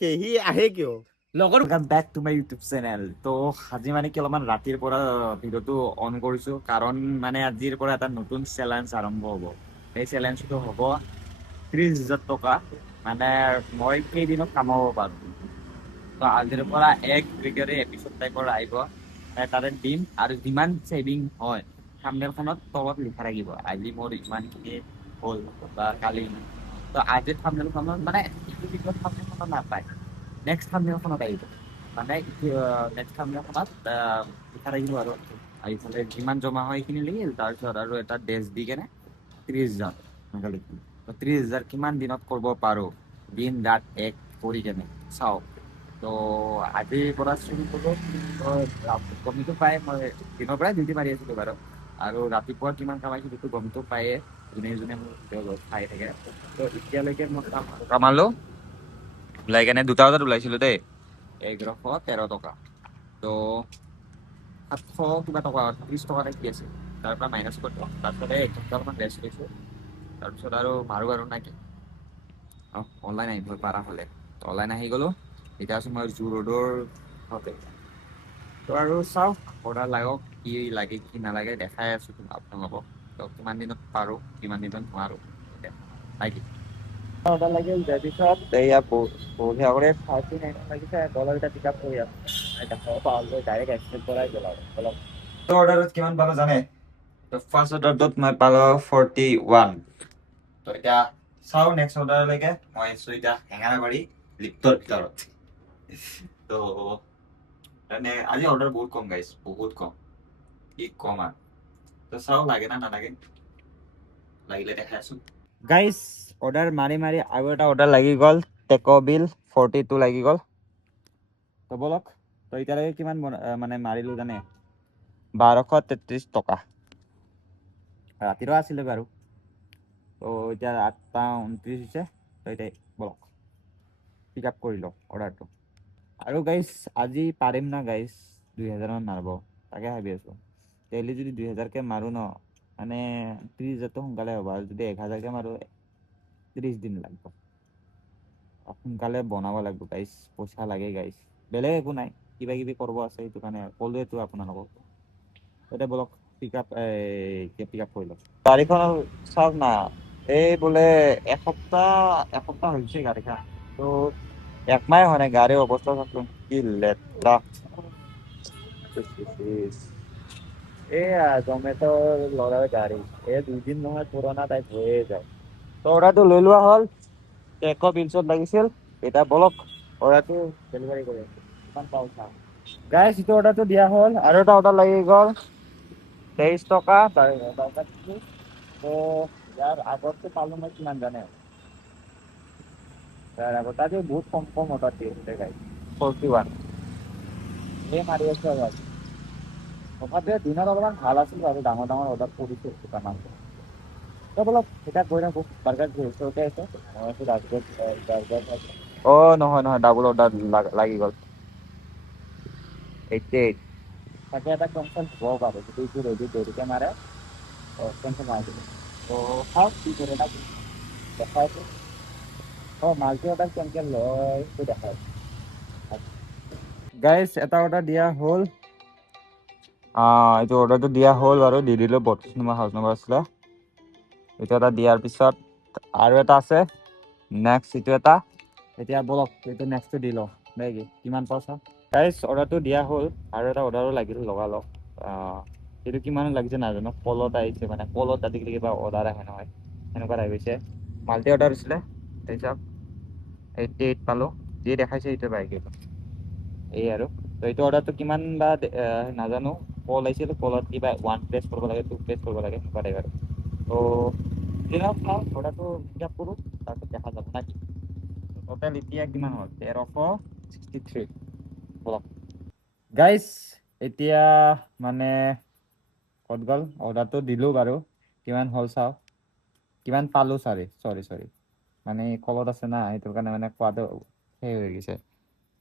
সি আহে কিয় লগৰ Welcome back to my YouTube channel. তো আজি মানে কি অলপমান ৰাতিৰ পৰা ভিডিঅ'টো অন কৰিছো কাৰণ মানে আজিৰ পৰা এটা নতুন চেলেঞ্জ আৰম্ভ হ'ব। এই চেলেঞ্জটো হ'ব 30,000 টকা মানে মই কেইদিনত কামাব পাৰো। তো আজিৰ পৰা এক ভিডিঅ'ৰে এপিছড টাইপৰ আহিব তাতে দিম আৰু যিমান ছেভিং হয় থাম্বনেইলখনত তলত লিখা থাকিব আজি মোৰ ইমানখিনি হ'ল বা কালি ইমান। তো আজিৰ থাম্বনেইলখনত মানে ইটো ভিডিঅ'ত থাম্বনেইলখনত নাপায়, নেক্সট থাম্বনেইলখনত আহিব মানে নেক্সট থাম্বনেইলখনত লিখা থাকিব আৰু এইফালে যিমান জমা হয় সেইখিনি লিখিল তাৰপিছত আৰু এটা ডেছ দি কেনে 30,000 এনেকৈ লিখিম। তো 30,000 কিমান দিনত কৰিব পাৰোঁ দিন ৰাত এক কৰি কেনে চাওঁ। তো আজিৰ পৰা শুৰু কৰোঁ। গমটো পায় মই দিনৰ পৰাই ডিউটি মাৰি আছিলোঁ বাৰু আৰু ৰাতিপুৱা কিমান কামাইছোঁ সেইটো গমটো পায়ে যোনে যোনে মোৰ ভিডিঅ' চাই থাকে। তো এতিয়ালৈকে মই কামালোঁ ওলাই কেনে 2টা বজাত ওলাইছিলোঁ দেই 1113 টকা। তো 700 কিবা টকা 30 টকা কি আছে তাৰ পৰা মাইনাছ কৰিলোঁ। তাৰপিছতে 1 ঘণ্টামান ৰেষ্ট লৈছোঁ তাৰপিছত আৰু মাৰোঁ আৰু নাকি অনলাইন আহিব পাৰা হ'লে অনলাইন আহি গ'লোঁ। এতিয়া আছোঁ মই জু ৰোডৰ ঘৰতে। তো আৰু চাওঁ অৰ্ডাৰ লাগক কি লাগে কি নালাগে দেখাই আছোঁ আপোনালোকক। তো কিমান দিনত পাৰোঁ কিমান দিনত নোৱাৰোঁ নাকি অৰ্ডাৰ লাগিল তাৰপিছত এয়া বঢ়িয়া কৰি 39 লাগিছে ডলাৰটা পিক আপ কৰি আছোঁ দেখাব পাওঁ ডাইৰেক্ট এক্সপেক্ট কৰাই গ'ল আৰু অলপ। তো অৰ্ডাৰত কিমান পালোঁ জানে? তো ফাৰ্ষ্ট অৰ্ডাৰটোত মই পালোঁ 41। তো এতিয়া চাওঁ নেক্সট অৰ্ডাৰলৈকে মই আছোঁ এতিয়া হেঙেৰাবাৰী লিফ্টৰ ভিতৰত। তো মানে আজি অৰ্ডাৰ বহুত কম গাইছ, বহুত কম, কি কম আৰু। তো চাওঁ লাগে না নালাগে, লাগিলে দেখাই আছোঁ। গাইছ অৰ্ডাৰ মাৰি মাৰি আৰু এটা অৰ্ডাৰ লাগি গ'ল টেক' বিল 42 লাগি গ'ল। তো বলক তো এতিয়ালৈকে কিমান মানে মাৰিলোঁ জানে 1233 টকা ৰাতিৰো আছিলে বাৰু। তো এতিয়া 8:29 হৈছে। তো এতিয়া বলক পিক আপ কৰি লওক অৰ্ডাৰটো। আৰু গাইছ আজি পাৰিম না গাইছ 2,000 মান মাৰিব তাকে ভাবি আছোঁ। ডেইলি যদি 2,000কে মাৰোঁ ন মানে 30,000টো সোনকালে হ'ব আৰু যদি 1,000কে মাৰোঁ 30 দিন লাগিব। সোনকালে বনাব লাগিব গাইছ, পইচা লাগে গাইছ, বেলেগ একো নাই কিবা কিবি কৰিব আছে সেইটো কাৰণে ক'লোৱেতো আপোনালোকক। এতিয়া বলক পিক আপ পিক আপ কৰি লওক গাড়ীখন চাওক না। এই বোলে এসপ্তাহ হৈছে গাড়ীখন। তো একমাহে হোৱা নাই গাড়ীৰ অৱস্থা চাচোন কি লেতেৰা। এয়া জমেট'ৰ ল'ৰাৰ গাড়ী এই 2 দিন নহয় পুৰণা টাইপ হৈয়ে যায়। তো অৰ্ডাৰটো লৈ লোৱা হ'ল টেক' বিলছত লাগিছিল। এতিয়া বলক অৰ্ডাৰটো ডেলিভাৰী কৰি আছোঁ কিমান পাওঁ চাওঁ। গাইছ এইটো অৰ্ডাৰটো দিয়া হ'ল আৰু এটা অৰ্ডাৰ লাগি গ'ল 23 টকা দিছোঁ। তো ইয়াৰ আগতটো পালোঁ মই কিমান জানে ইয়াৰ আগত আজি বহুত কম কম অৰ্ডাৰ দি আছিলে গাইছ 41 এই মাৰি আছোঁ আৰু আজি তথাপিও দিনত অলপমান ভাল আছিল বাৰু ডাঙৰ ডাঙৰ অৰ্ডাৰ কৰিছোঁ দোকানত। তো বলক এতিয়া গৈ থাকোঁ বাৰ্গাৰ ওচৰতে আছে মই আছোঁ ৰাজগড় বাৰ্গাৰ। নহয় নহয় ডাবল অৰ্ডাৰ লাগি গ'ল 88 তাকে এটা কেঞ্চেল হ'ব পাৰে যদি এইটো ৰেডি দেৰিকৈ মাৰে কেঞ্চেল মাৰি দিব। তো চাওক কি কৰে না দেখাইছোঁ। মাল্টি অৰ্ডাৰ কেঞ্চেল হয় সেইটো দেখাই গাইছ এটা অৰ্ডাৰ দিয়া হ'ল। এইটো অৰ্ডাৰটো দিয়া হ'ল বাৰু দি দিলোঁ 32 নম্বৰ হাউচ নম্বৰ আছিলে। এইটো এটা দিয়াৰ পিছত আৰু এটা আছে নেক্সট এইটো এটা। এতিয়া বলক এইটো নেক্সটটো দি লওঁ নেকি কিমান পাইছা গাইছ অৰ্ডাৰটো দিয়া হ'ল আৰু এটা অৰ্ডাৰো লাগিল লগালগ। এইটো কিমান লাগিছে নাজানো কলত আহিছে মানে কলত আজিকালি কিবা অৰ্ডাৰ আহে নহয় সেনেকুৱা আহি গৈছে মাল্টি অৰ্ডাৰ হৈছিলে। তাৰপিছত 88 পালোঁ যি দেখাইছে এইটো পাই গ'লোঁ এই আৰু। তো এইটো অৰ্ডাৰটো কিমান বা নাজানো কল আহিছিল কলত কিবা 1 প্লেচ কৰিব লাগে 2 প্লেচ কৰিব লাগে সেনেকুৱা টাইপ আৰু। তো দিনত চাওঁ অৰ্ডাৰটো পিক আপ কৰোঁ তাৰপিছত দেখা যাব নাকি। টোটেল এতিয়া কিমান হ'ল 1363 বলক গাইছ এতিয়া মানে ক'ত গ'ল অৰ্ডাৰটো দিলোঁ বাৰু কিমান হ'ল চাওঁ কিমান পালোঁ চৰি মানে কলত আছে না সেইটোৰ কাৰণে মানে কোৱাটো সেই হৈ গৈছে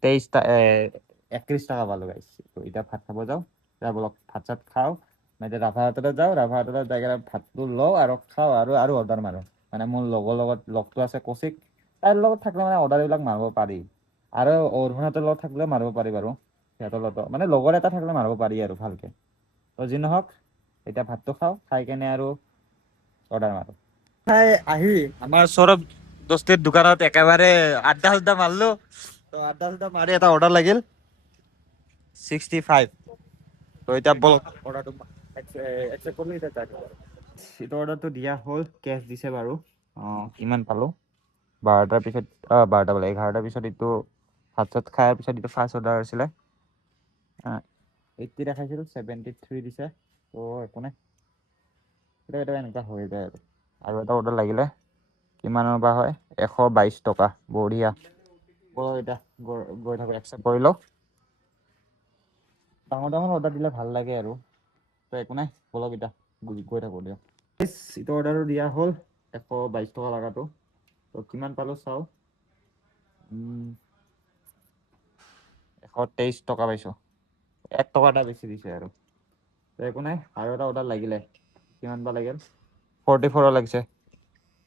31 টকা পালোঁ গাইছ। এতিয়া ভাত খাব যাওঁ এতিয়া বলক ভাত চাত খাওঁ মই এতিয়া ৰাভা হোটেলত যাওঁ ৰাভা হোটেলত যাই কিনে ভাতটো লওঁ আৰু খাওঁ আৰু অৰ্ডাৰ মাৰোঁ। মানে মোৰ লগৰ লগত লগটো আছে কৌশিক তাৰ লগত থাকিলে মানে অৰ্ডাৰবিলাক মাৰিব পাৰি আৰু অৰুণাচলৰ লগত থাকিলে মাৰিব পাৰি বাৰু সিহঁতৰ লগত মানে লগৰ এটা থাকিলে মাৰিব পাৰি আৰু ভালকে তো যি নহওক এতিয়া ভাতটো খাওঁ খাই কেনে আৰু অৰ্ডাৰ মাৰো খাই আহি আমাৰ সৌৰভ দোস্তিৰ দোকানত একেবাৰে আড্ডা মাৰলো তো আড্ডা মাৰি এটা অৰ্ডাৰ লাগিল 65 তো এতিয়া বলক অৰ্ডাৰটো একচেপ্ট কৰিলো এতিয়া যাই এইটো অৰ্ডাৰটো দিয়া হ'ল কেছ দিছে বাৰু কিমান পালো 12টাৰ পিছত 12টা বোলে 11টাৰ পিছত এইটো ভাত চাত খাই পিছত এইটো ফাৰ্ষ্ট অৰ্ডাৰ আছিলে 80 দেখাইছিল 73 দিছে তো একো নাই এটা এনেকুৱা হৈ যায় আৰু এটা অৰ্ডাৰ লাগিলে কিমানৰ বা হয় 122 টকা বঢ়িয়া এতিয়া গৈ থাকো একচেপ্ট কৰি লওক ডাঙৰ অৰ্ডাৰ দিলে ভাল লাগে আৰু তো একো নাই বলক এতিয়া গৈ থাকো দিয়ক এইটো অৰ্ডাৰটো দিয়া হ'ল 122 টকা লগাটো তো কিমান পালো চাওঁ 123 টকা পাইছো 1 টকা এটা বেছি দিছে আৰু তো একো নাই আৰু এটা অৰ্ডাৰ লাগিলে কিমান বা লাগিল 44 লাগিছে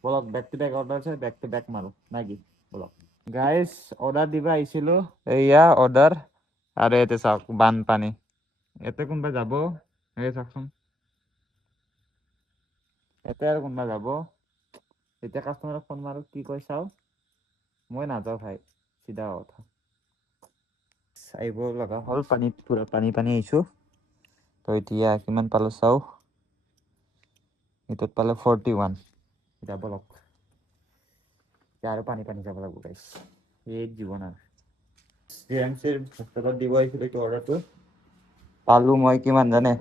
বলক বেক টু বেক অৰ্ডাৰ আছে বেক টু বেক মাৰো নাকি বলক গাইজ অৰ্ডাৰ দিব আহিছিলো এয়া অৰ্ডাৰ আৰু ইয়াতে চাওক বানপানী ইয়াতে কোনোবা যাব এই চাওকচোন ইয়াতে আৰু কোনোবা যাব এতিয়া কাষ্টমাৰক ফোন মাৰো কি কয় চাওঁ মই নাযাওঁ ভাই চিধা কথা আহিব লগা হ'ল পানীত পুৰা পানী আহিছো তো এতিয়া কিমান পালো চাওঁ এইটোত পালো 41 এতিয়া বলক এতিয়া আৰু পানী যাব লাগিব গাইছ এই জীৱন আৰু জিএমচিৰ হোষ্টেলত দিব আহিছিলো এইটো অৰ্ডাৰটো পালো মই কিমান জানে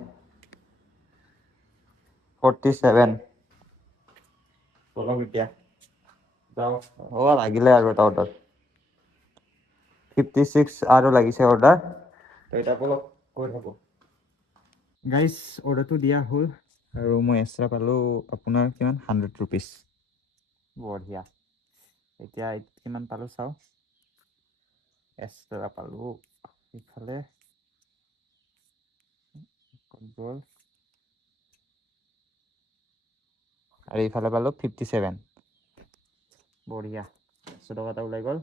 47 বলক এতিয়া যাওঁ লাগিলে আৰু এটা অৰ্ডাৰ 56 আৰু লাগিছে অৰ্ডাৰ তো এতিয়া বলক গৈ থাকো গাইজ অৰ্ডাৰটো দিয়া হ'ল আৰু মই এক্সট্ৰা পালো আপোনাৰ কিমান 100 ৰুপিজ বঢ়িয়া এতিয়া কিমান পালো চাওঁ এক্সট্ৰা পালো ইফালে গ'ল আৰু ইফালে পালো 57 বঢ়িয়া 100 টকা এটা ওলাই গ'ল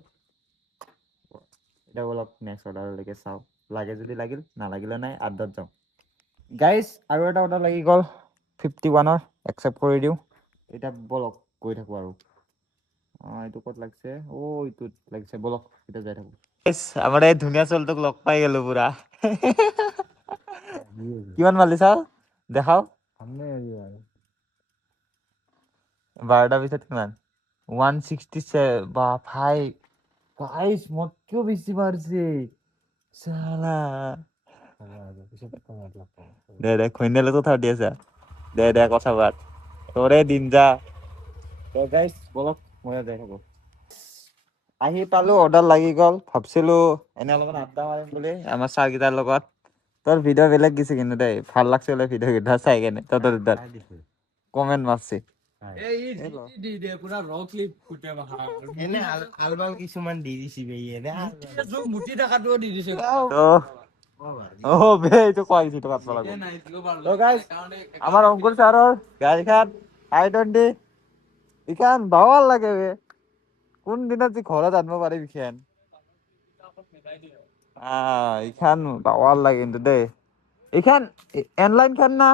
এতিয়া অলপ নেক্সট অৰ্ডাৰলৈকে চাওঁ লাগে যদি লাগিল নালাগিলে নাই আড্ডাত যাওঁ গাইজ আৰু এটা অৰ্ডাৰ লাগি গ'ল 51ৰ একচেপ্ট কৰি দিওঁ এতিয়া বলক গৈ থাকো আৰু এইটো ক'ত লাগিছে এইটোত লাগিছে বলক এতিয়া যাই থাকো আমাৰ এই ধুনীয়া চলটোক লগ পাই গলো পুৰা কিমান মালি চাও দেখাও 12টাৰ পিছত কিমান 167 বা ভাই গাইস মোতকেও বেশি মারছে সালা দে খৈনেলে তো থার্টি আছে দে কথা বাদ তোরে দিন যা তো গাইস বলক মই যাই থাকো আহি পালো অৰ্ডাৰ লাগি গ'ল ভাবছিলো এনে অলপমান আড্ডা মাৰিম বুলি আমাৰ ছাৰ কেইটাৰ লগত তোৰ ভিডিঅ' বেলেগ গেছে কিন্তু দেই ভাল লাগছে বোলে ভিডিঅ' কেইটা চাই কেনে তোৰ কমেন্ট মাৰছে কিছুমান দি দিছি আমাৰ অংকুৰ ছাৰৰ গাড়ীখান i20 ইখান ভাবাল লাগে বে কোন দিনত যে ঘৰত আনিব পাৰিম ইখান ইখান ভাবাল লাগে কিন্তু দেই ইখান এনলাইন খান না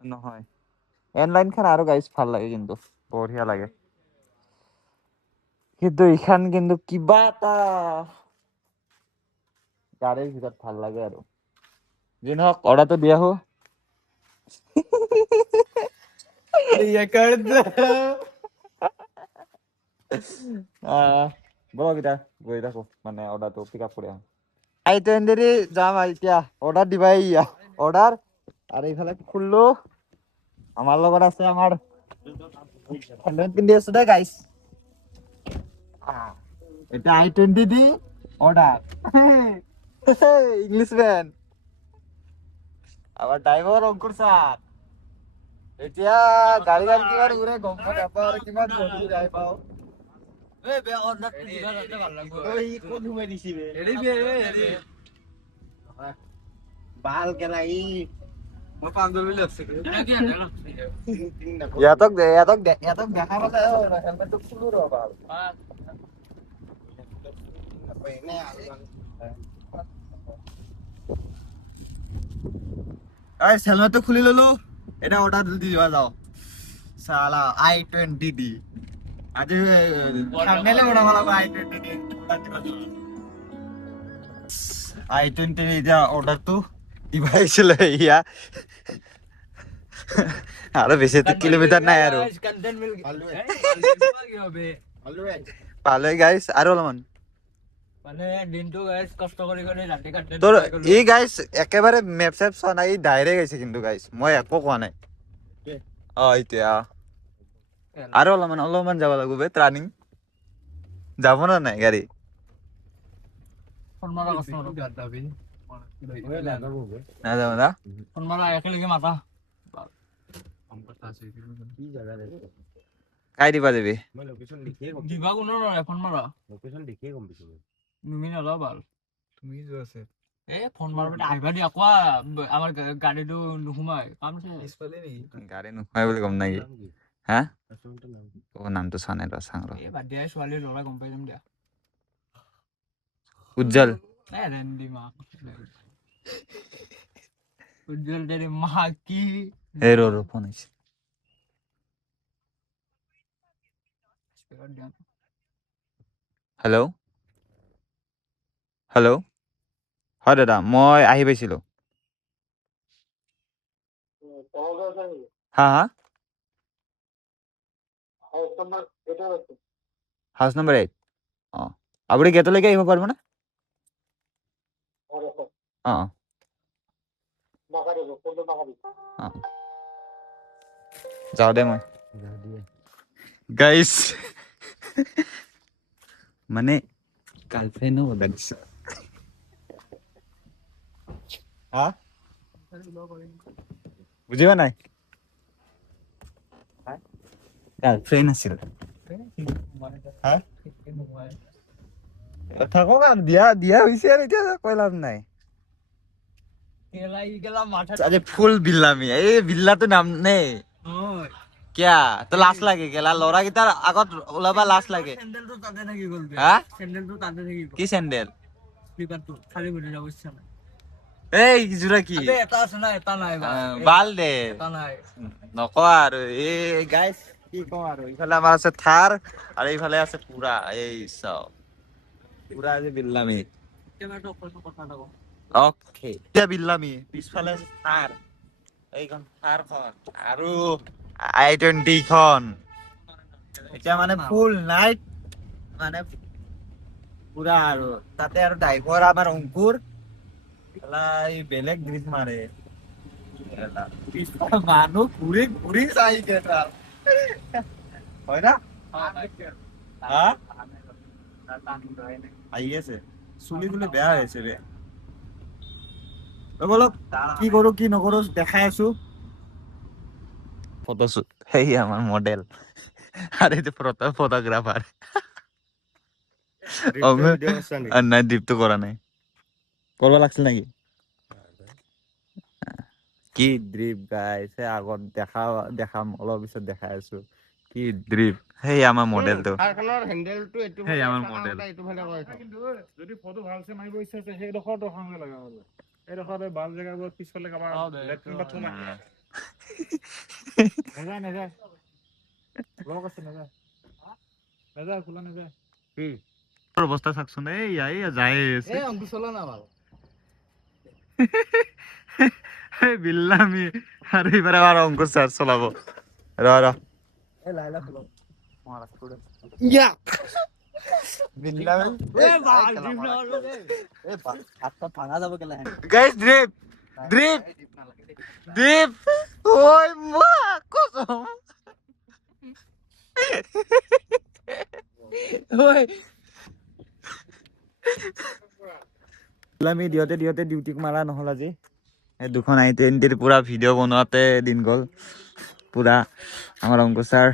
নহয় এনলাইন খান আৰু গাইছ ভাল লাগে কিন্তু বঢ়িয়া লাগে কিন্তু ইখান কিন্তু কিবা এটা গাড়ীৰ ভিতৰত ভাল লাগে আৰু যি নহওক অৰ্ডাৰটো দিয়া হো বলক এতিয়া গৈ থাকো মানে অৰ্ডাৰটো পিক আপ কৰি আহো i20 যাম এতিয়া অৰ্ডাৰ দিবা অৰ্ডাৰ আৰু এইফালে খুললো আমাৰ লগত আছে আমাৰ হেলমেট পিন্ধি আছো দে গাইছ এটা i20 দি অৰ্ডাৰ ইংলিছ মেন আমাৰ ড্ৰাইভাৰ অংকুৰ ছাৰ এতিয়া গাড়ী কিমান উৰে গম নাপাওঁ আৰু কিমান জলদি যাই পাওঁ ভালকে লাগি ইয়াতক দেখা পালে হেলমেটটো খুলো ৰ ভাল হেলমেটটো খুলি ললো এতিয়া অৰ্ডাৰ দি দিবা যাওঁ চালা i20 দি আজি থাম্বনেইলে বনাব লাগিব i20 দি i20 এতিয়া অৰ্ডাৰটো দিবা আহিছিলে ইয়া আৰু বেছি কিলোমিটাৰ নাই আৰু পালে গাইছ আৰু অলপমান মানে দিনটো গাইছ কষ্ট কৰি ৰাতি কাটে তোৰ ই গাইছ একেবাৰে মেপ চেপ চোৱা নাই ই ডাইৰেক্ট আহিছে কিন্তু গাইছ মই একো কোৱা নাই এতিয়া আৰু অলপমান যাব লাগিব বে টাৰ্ণিং যাব না নাই গাড়ী ফোনমাৰা কাষ্টমাৰক দাবি নাযাব না ফোনমাৰা একেলগে মাতা কাই দিবা যাবি দিবা কোনো নহয় ফোনমাৰা তুমি নলবা ভাল তুমি যে আছে ফোন মাৰবি আহিবা দিয়া কোৱা আমাৰ গাড়ীটো নোসোমাই কাম পিছফালে নেকি গাড়ী নোখোৱাই বুলি কম নেকি হা অ নামটো চোৱা নাই ৰ চাং ৰ বাদ দিয়া ছোৱালী ল'ৰা গম পাই যাম দিয়া উজ্জ্বল ৰেন্দি মাক উজ্জ্বল তেৰি মা কি এই ৰ ফোন আহিছে হেল্ল' হেল্ল' হয় দাদা মই আহি পাইছিলোঁ হা হা হাউচ নম্বৰ 8 অঁ আপুনি গেটলৈকে আহিব পাৰিবনে অঁ অঁ অঁ যাওঁ দে মই গাইছ মানে গাৰ্লফ্ৰেণ্ডো অৰ্ডাৰ দিছে হা বুজিবা নাই গাৰ্লফ্ৰেণ্ড আছিল থাকক আৰু দিয়া হৈছে আৰু এতিয়া কৈ লাভ নাই আরে ফুল বিল্লামি এই বিল্লাটো নাম নেই কিয়া তো লাজ লাগে গেলা লৰা গিটাৰ আগত ওলাবা লাজ লাগে চেন্ডেলটো তাতে থাকি গ'ল হা চেন্ডেলটো তাতে থাকি গ'ল কি চেন্ডেল স্লিপাৰটো খালি ভৰি যাব ইচ্ছা নাই এই জোৰা কি এটা আছে না এটা নাই বাল দে এটা নাই নকওঁ আৰু এই গাইছ কি কওঁ আৰু ইফালে আমাৰ আছে থাৰ আৰু এইফালে আছে পুৰা এই চাও পুৰা আজি বিল্লামি কেমেৰাটো অফ কৰি কথা এটা কওঁ ওকে এতিয়া বিল্লামি পিছফালে আছে থাৰ এইখন থাৰখন আৰু i20 খন এতিয়া মানে ফুল নাইট মানে পুৰা আৰু তাতে আৰু ড্ৰাইভাৰ আমাৰ অংকুৰ বেলেগ ড্ৰিপ মাৰে মানুহ ঘূৰি ঘূৰি চাই হয় না হা আহি আছে চুলি তুলি বেয়া হৈ আছে ৰে বলক কি কৰো কি নকৰো দেখাই আছো ফটোশ্বুট সেই আমাৰ মডেল আৰু এইটো ফটোগ্ৰাফাৰ নাই ড্ৰিপটো কৰা নাই কৰিব লাগছিল নেকি কি ড্ৰিপ গাইছে আগত দেখাম অলপ পিছত দেখাই আছো কি ড্ৰিপ সেই আমাৰ মডেলটো সেই আমাৰ মডেল যদি ফটো ভালছে মাৰিব ইচ্ছা আছে সেইডোখৰ দৰ্শনকে লগা হ'লে এইডোখৰ ভাল জেগাবোৰত পিছফালে কাৰোবাৰ লেট্ৰিন বাথৰুম আছে নাযায় লগ আছে নাযায় খোলা নাযায় অৱস্থা চাকচোন এই যাই আছে চলা না ভাল এই বিল্লামি আৰু এইবাৰে আৰু অংকুৰ চাৰ্জ চলাব ৰ লাইলা খোলা ভাঙা যাব কেলা গাইস ড্ৰিপ ড্ৰিপ ড্ৰিপ ওই মা কসম ওই আমি দিওঁতে ডিউটি মাৰা নহ'ল আজি এই দুখন i20 পুৰা ভিডিঅ' বনোৱাতে দিন গ'ল পুৰা আমাৰ অংকুৰ ছাৰ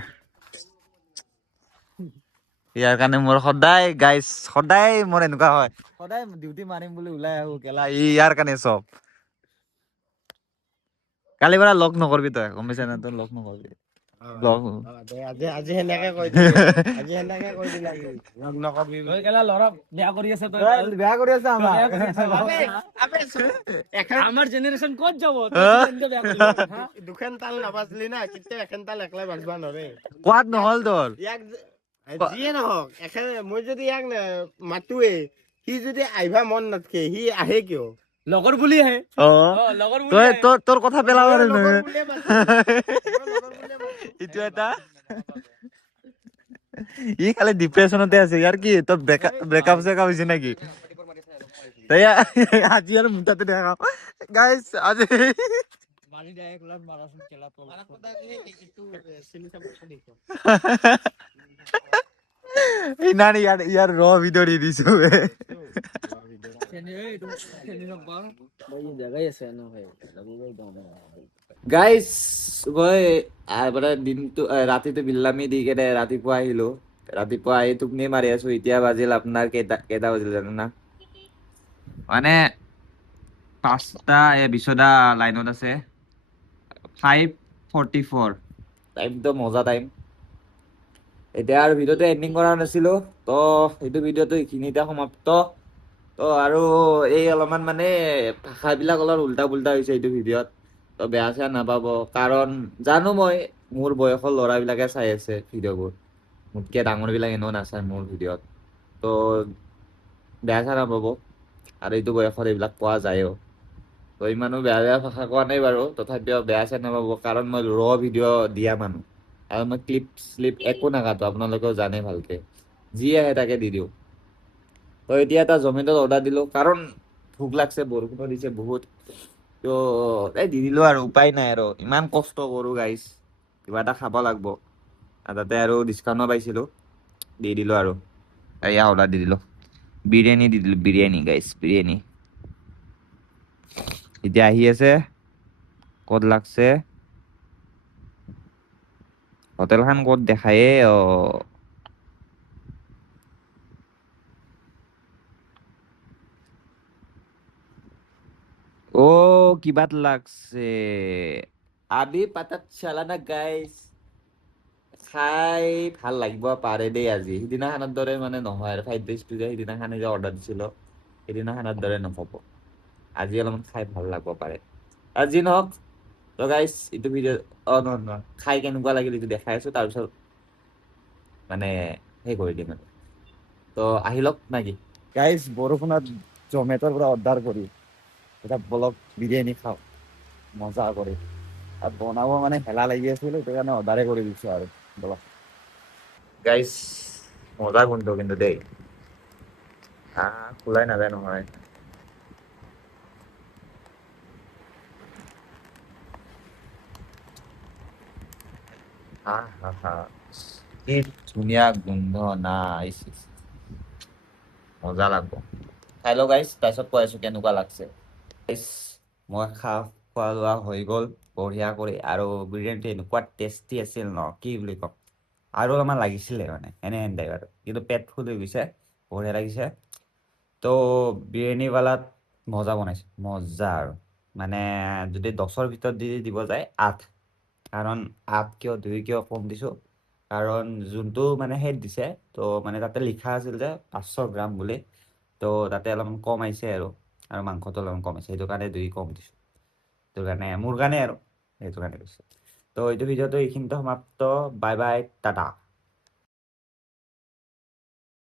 ইয়াৰ কাৰণে মোৰ সদায় মোৰ এনেকুৱা হয় সদায় ডিউটি মাৰিম বুলি ওলাই আহো কেলা ইয়াৰ কাৰণে চব কালি পৰা লগ নকৰবি তই গম পাইছা না তই লগ নকৰবি ব্লগ আজি সেনেকে কৈ দিলি আজি সেনেকে কৈ দিলা লগ নকবি তই কেলা ল'ৰা বেয়া কৰি আছে তই বেয়া কৰি আছে আমাক আমাৰ জেনেৰেশ্যন ক'ত যাব দুখন তাল নাবাজলি না কিন্তু এখন তাল একলাই বাজবা নৰে কোৱাত নহ'ল তোৰ ইয়াক যিয়ে নহওক মই যদি ইয়াক মাতোৱে সি যদি আহিবা মন নাথাকে সি আহে কিয় লগৰ বুলি আহে লগৰ বুলি তই আহে। তোৰ কথা পেলাব লগৰ নহয় বুলিয়ে মাতো। লগৰ বুলিয়ে মাতো। এইটো এটা ই খালি ডিপ্ৰেছনতে আছে ইয়াৰ কি তোৰ ব্ৰেকআপ চেকআপ হৈছে নেকি তই আজি আৰু মোৰ তাতে দেখা গাইছ আজি মাৰি ডাইৰেক্ট ওলাম মাৰাচোন কেলা তল ইনানি ইয়াৰ ৰ ভিডিঅ' দি দিছো গাইছ মই মানে দিনটো ৰাতিটো বিল্লামি দি কেনে ৰাতিপুৱা আহিলো ৰাতিপুৱা আহি টোপনি মাৰি আছো এতিয়া বাজিল আপোনাৰ কেইটা বাজিল জানো না মানে 5টা বিশদা লাইনত আছে 5:44 টাইমটো মজা টাইম এতিয়া আৰু ভিডিঅ'টো এণ্ডিং কৰা নাছিলো তো এইটো ভিডিঅ'টো এইখিনিতে সমাপ্ত তো আৰু এই অলপমান মানে ভাষাবিলাক অলপ উল্টা পুল্টা হৈছে এইটো ভিডিঅ'ত তো বেয়া চেয়া নাপাব কাৰণ জানো মই মোৰ বয়সৰ ল'ৰাবিলাকে চাই আছে ভিডিঅ'বোৰ মোতকৈ ডাঙৰবিলাক এনেও নাচায় মোৰ ভিডিঅ'ত তো বেয়া চেয়া নাপাব আৰু এইটো বয়সত এইবিলাক পোৱা যায়ও তো ইমানো বেয়া বেয়া ভাষা কোৱা নাই বাৰু তথাপিও বেয়া চেয়া নাপাব কাৰণ মই ভিডিঅ' দিয়া মানুহ আৰু মই ক্লিপ শ্লিপ একো নাকাটো আপোনালোকেও জানে ভালকে যি আহে তাকে দি দিওঁ তো এতিয়া এটা জমেট'ত অৰ্ডাৰ দিলোঁ কাৰণ ভোক লাগছে বৰষুণো দিছে বহুত তো এই দি দিলোঁ আৰু উপায় নাই আৰু ইমান কষ্ট কৰোঁ গাইছ কিবা এটা খাব লাগব আৰু তাতে আৰু ডিছকাউণ্টো পাইছিলোঁ দি দিলোঁ আৰু এয়া অৰ্ডাৰ দি দিলোঁ বিৰিয়ানী দি দিলোঁ বিৰিয়ানী গাইছ বিৰিয়ানী এতিয়া আহি আছে ক'ত লাগছে হোটেলখন ক'ত দেখায়ে ও কিবাত লাগছে আবি পাতাত চালানা গাইছ খাই ভাল লাগিব পাৰে দেই আজি সিদিনাখনৰ দৰে মানে নহয় আৰু ফ্ৰাইড ৰাইচটো যে সিদিনাখনে যে অৰ্ডাৰ দিছিলোঁ সেইদিনাখনৰ দৰে নহ'ব আজি অলপমান খাই ভাল লাগিব পাৰে আজি নহওক তো গাইছ এইটো ভিডিঅ' নহয় খাই কেনেকুৱা লাগিল এইটো দেখাই আছোঁ তাৰপিছত মানে সেই কৰি দিম আৰু তো আহি লওক নাকি গাইছ বৰষুণত জমেট'ৰ পৰা অৰ্ডাৰ কৰি এটা বলক বিৰিয়ানী খাওঁ মজা কৰি আৰু বনাব মানে হেলা লাগি আছিল সেইটো কাৰণে অৰ্ডাৰে কৰি দিছোঁ আৰু বলক গাইছ মজা গোন্ধ কিন্তু দেই খোলাই নাযায় নহয় কি ধুনীয়া গোন্ধ নাই মজা লাগব খাই লওঁ গাইছ তাৰপিছত কৈ আছোঁ কেনেকুৱা লাগছে গাইছ মই খোৱা লোৱা হৈ গ'ল বঢ়িয়া কৰি আৰু বিৰিয়ানীটো এনেকুৱা টেষ্টি আছিল ন কি বুলি ক'ম আৰু অলপমান লাগিছিলে মানে এনে আৰু কিন্তু পেট ফুল হৈ গৈছে বঢ়িয়া লাগিছে তো বিৰিয়ানীৱালাত মজা বনাইছে মজা আৰু মানে যদি 10ৰ ভিতৰত দিব যায় 8 কাৰণ 8 কিয় 2 কিয় কম দিছোঁ কাৰণ যোনটো মানে সেই দিছে তো মানে তাতে লিখা আছিল যে 500 গ্ৰাম বুলি তো তাতে অলপমান কম আহিছে আৰু মাংসটো অলপমান কম আহিছে সেইটো কাৰণে 2 কম দিছোঁ সেইটো কাৰণে মোৰ কাৰণে আৰু সেইটো কাৰণে কৈছোঁ তো এইটো ভিডিঅ'টো এইখিনিতে সমাপ্ত বাই বাই টাটা